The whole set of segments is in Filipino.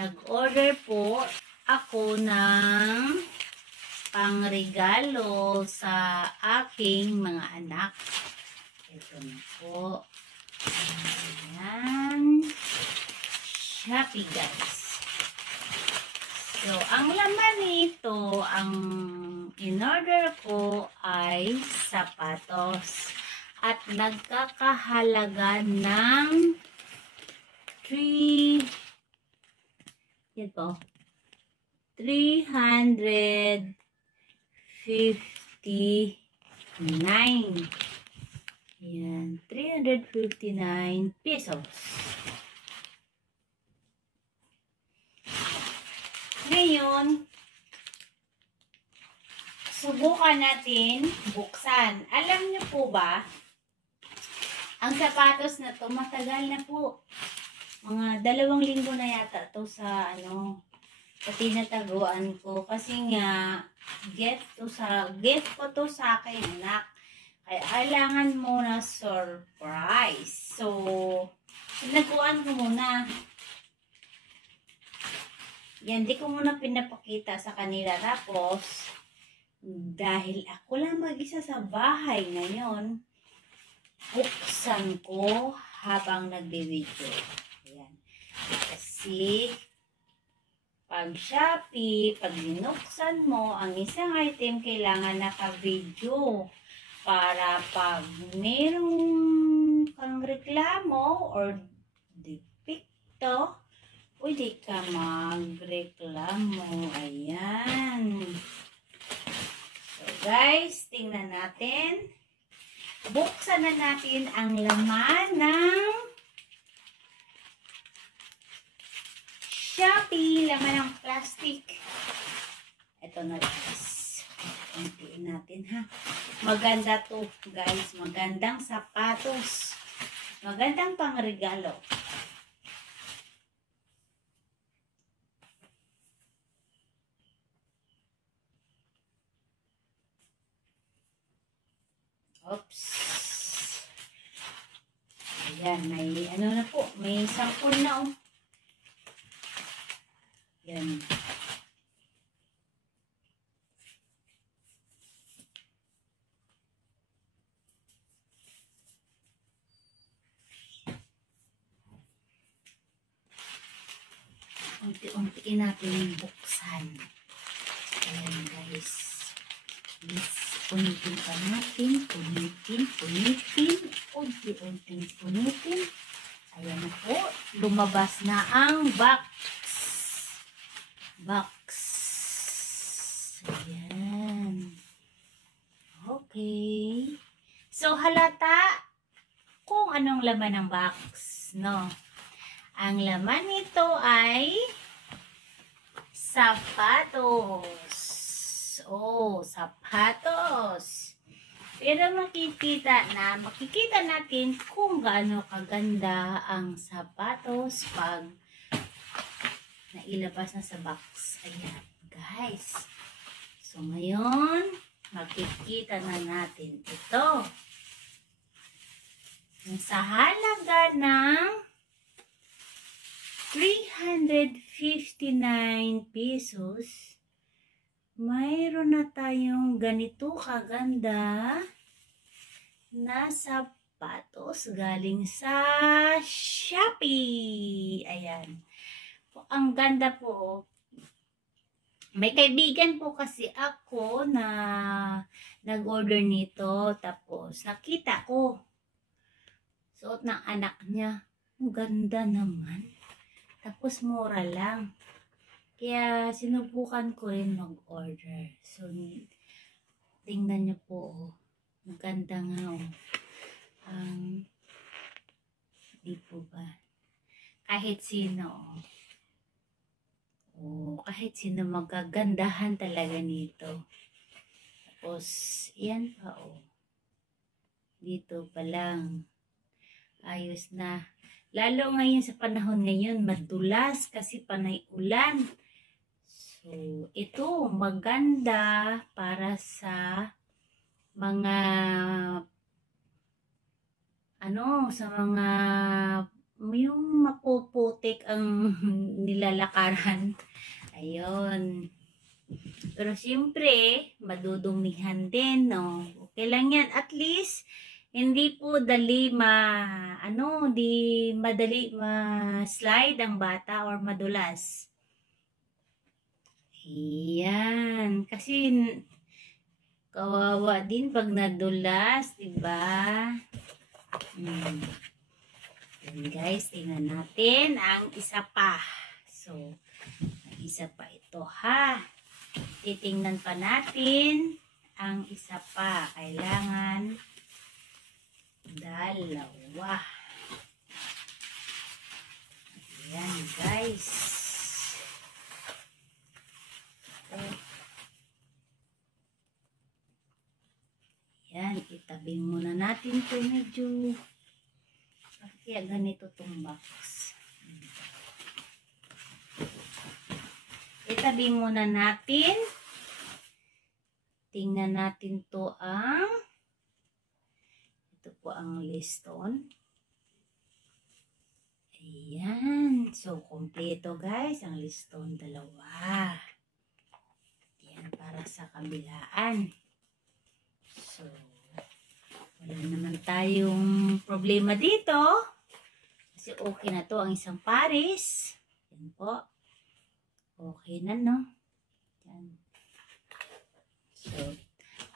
Nag-order po ako ng pangregalo sa aking mga anak. Ito na po. Ayan. Shopee, guys. So, ang laman nito, ang in-order ko ay sapatos. At nagkakahalaga ng 359. Ayan, 359 pesos. Ngayon, subukan natin buksan. Alam niyo po ba, ang sapatos na to matagal na po. Mga 2 linggo na yata to sa sa tinataguan ko. Kasi nga, gift ko to sa akin, anak. Kaya kailangan mo na surprise. So, tinaguan ko muna. Yan, di ko muna pinapakita sa kanila. Tapos, dahil ako lang mag-isa sa bahay ngayon, buksan ko habang nagbe-video. Ayan. Kasi, pag Shopee, pag binuksan mo, ang isang item kailangan naka-video. Para pag merong kang reklamo or depekto, pwede ka magreklamo. Ayan. So guys, tingnan natin. Buksan na natin ang laman ng Shopee. Laman ng plastic. Ito na guys. Untiin natin ha. Maganda to guys. Magandang sapatos. Magandang pangregalo. Oops. Ayan, may na po. May 10 na Ayan. Unti-untiin natin buksan. Ayan guys. Yes. Punitin pa natin. Punitin. Unti-unting punitin. Ayan na po. Lumabas na ang box. Ayan. Okay. So, halata kung anong laman ng box, no? Ang laman nito ay sapatos. Oh, sapatos. Pero makikita natin kung gaano kaganda ang sapatos pag nailabas na sa box. Ayan, guys. So, ngayon, makikita na natin ito. Sa halaga ng 359 pesos, mayroon na tayong ganito kaganda na sapatos galing sa Shopee. Ayan. Ang ganda po. May kaibigan po kasi ako na nag-order nito. Tapos nakita ko. Suot ng anak niya. Ang ganda naman. Tapos mura lang. Kaya sinubukan ko rin mag-order. So, tingnan niyo po. Maganda nga. Di po ba? Kahit sino. Kahit sino magagandahan talaga nito. Tapos, yan pa dito pa lang. Ayos na. Lalo ngayon sa panahon ngayon, madulas kasi panay ulan. So, ito maganda para sa mga sa mga yung mapuputik ang nilalakaran. Ayun. Pero siyempre, madudumihan din, no? Okay lang yan. At least, hindi po di madali ma-slide ang bata or madulas. Ayan. Kasi, kawawa din pag nadulas, diba? Ayan guys, tingnan natin ang isa pa. So, ang isa pa ito ha. Titingnan pa natin ang isa pa. Kailangan dalawa. Ayan guys. Ayan, itabi muna natin ito medyo. Kaya ganito itong box. Itabi muna natin. Tingnan natin to ito po ang liston. Ayan. So, kompleto guys. Ang liston, dalawa. Ayan, para sa kabilaan. So, wala naman tayong problema dito. Kasi okay na to ang isang pares. Ayan po. Okay na, no? Ayan. So,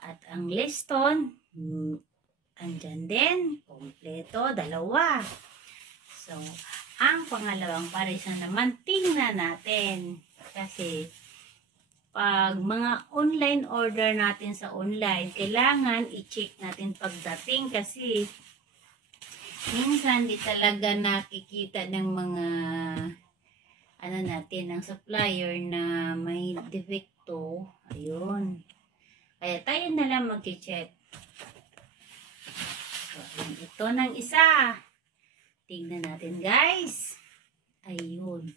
at ang liston, andyan din, kompleto, dalawa. So, ang pangalawang pares na naman, tingnan natin. Kasi, pag mga online order natin sa online, kailangan i-check natin pagdating kasi minsan di talaga nakikita ng mga natin, ng supplier na may defecto. Ayun. Kaya tayo na lang mag-check. So, ito ng isa. Tingnan natin guys. Ayun.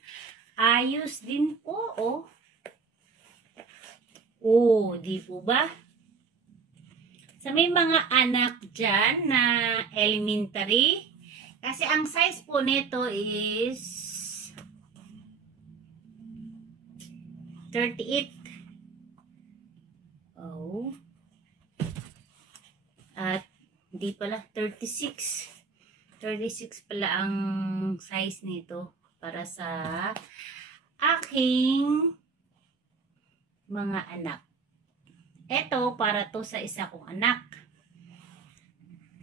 Ayos din po, oh. Oh, di po ba? Sa may mga anak dyan na elementary, kasi ang size po nito is 38. Oh. At hindi pala 36. 36 pala ang size nito para sa aking mga anak. Ito para to sa isa kong anak.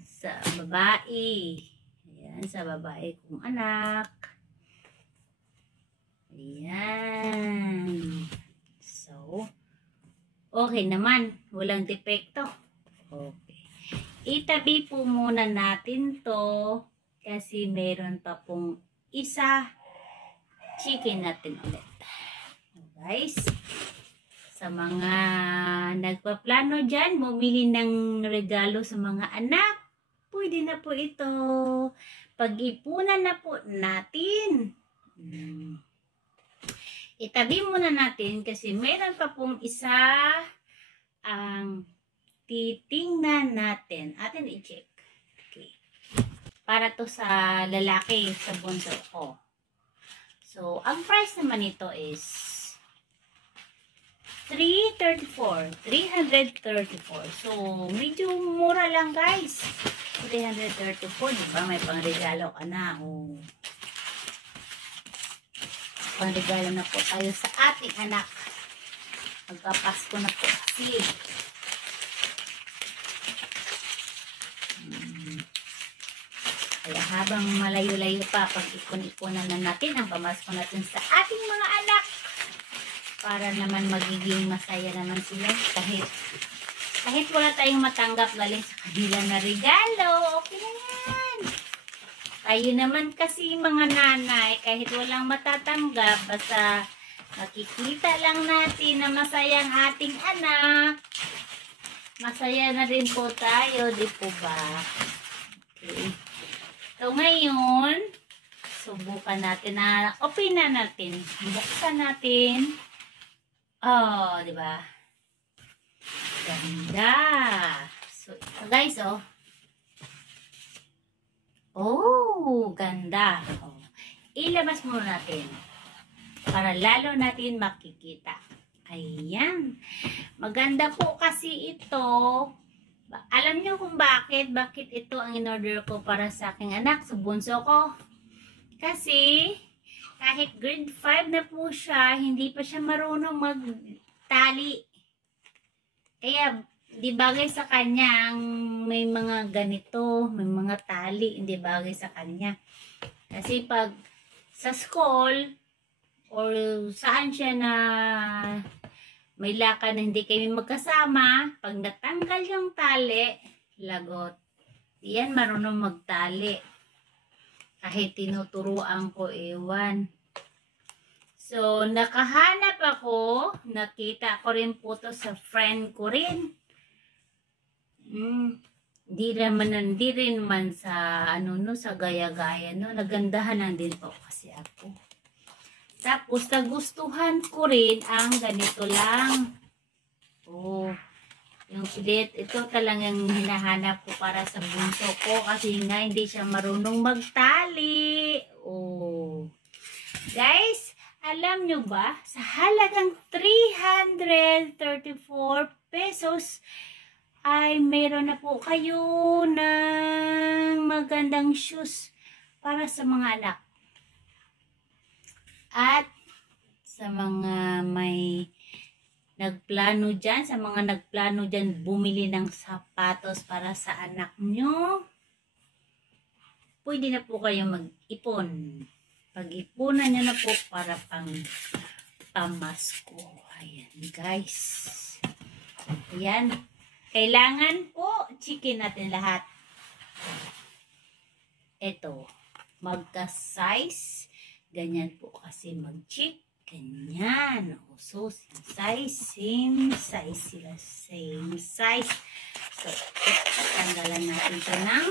Sa babae. Ayan, sa babae kong anak. Ayan. So, okay naman. Walang depekto. Okay. Itabi po muna natin to kasi meron pa pong isa. Chicken natin ulit. Guys, sa mga nagpaplano dyan, bumili ng regalo sa mga anak, pwede na po ito. Pag-ipunan na po natin. Itabi muna natin kasi meron pa pong isa ang titingnan natin. Atin i-check. Okay. Para to sa lalaki, sa bunso ko. So, ang price naman nito is 334. 334. So, medyo mura lang guys. 334, diba? May pangregalo ka na. Oh. Pangregalo na po tayo sa ating anak. Magpapasko na po kasi. Kaya habang malayo-layo pa, pag-ipon-ipunan na natin ang pamasko natin sa ating mga anak. Para naman magiging masaya naman sila kahit wala tayong matanggap galing sa kanila na regalo. Okay na yan. Tayo naman kasi mga nanay, kahit walang matatanggap, basta makikita lang natin na masaya ang ating anak. Masaya na rin po tayo, di po ba? Okay. So, ngayon, subukan natin na, open na natin. Buksan natin. Oh, di ba? Ganda. So, ito guys, oh. Oh, ganda. Oh. Ilabas muna natin para lalo natin makikita. Ayan. Maganda po kasi ito. Alam niyo kung bakit? Bakit ito ang in-order ko para sa aking anak, sa bunso ko? Kasi, kahit grade 5 na po siya, hindi pa siya marunong magtali. Kaya, di bagay sa kanya ang may mga ganito, may mga tali, hindi bagay sa kanya. Kasi pag sa school, or saan siya na may lakad na hindi kami magkasama, pag natanggal yung tali, lagot. Yan, marunong magtali. Kahit tinuturuan ko, ewan. So, nakahanap ako, nakita ko rin po to sa friend ko rin. Hindi rin man sa, sa gaya-gaya, no? Nagandahan lang din po kasi ako. Tapos, nagustuhan ko rin ang ganito lang. Oh, yung ulit, ito talagang hinahanap ko para sa bunso ko kasi nga hindi siya marunong magtali. Oh. Guys, alam nyo ba, sa halagang 334 pesos, ay meron na po kayo ng magandang shoes para sa mga anak. At sa mga may nagplano dyan, bumili ng sapatos para sa anak nyo, pwede na po kayo mag-ipon. Pag-ipunan nyo na po para pang pamasko. Ayan guys. Ayan. Kailangan po, chicken natin lahat. Ito, magka-size. Ganyan po kasi mag-chick. Ganyan. So, same size sila. Same size. So, tanggalan natin ito ng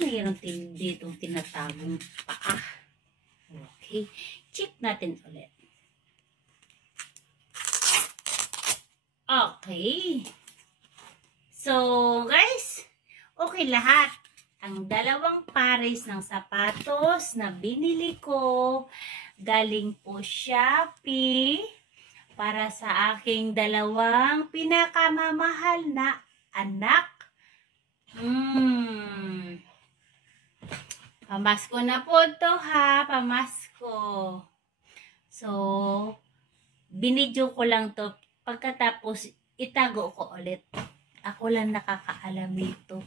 mayroon dito tinatagong paa. Okay. Check natin ulit. Okay. So, guys, okay lahat. Ang dalawang pares ng sapatos na binili ko galing po Shopee para sa aking dalawang pinakamamahal na anak. Pamasko na po to ha, pamasko. So, binidyo ko lang to. Pagkatapos, itago ko ulit. Ako lang nakakaalam nito.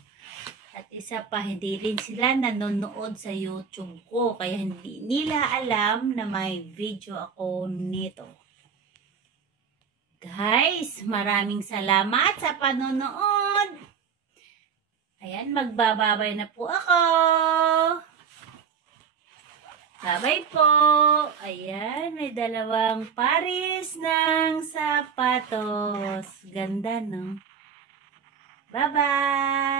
At isa pa, hindi rin sila nanonood sa YouTube ko. Kaya hindi nila alam na may video ako nito. Guys, maraming salamat sa panonood. Ayan, magbababay na po ako. Bye-bye po. Ayan, may dalawang pares ng sapatos. Ganda, no? Bye-bye.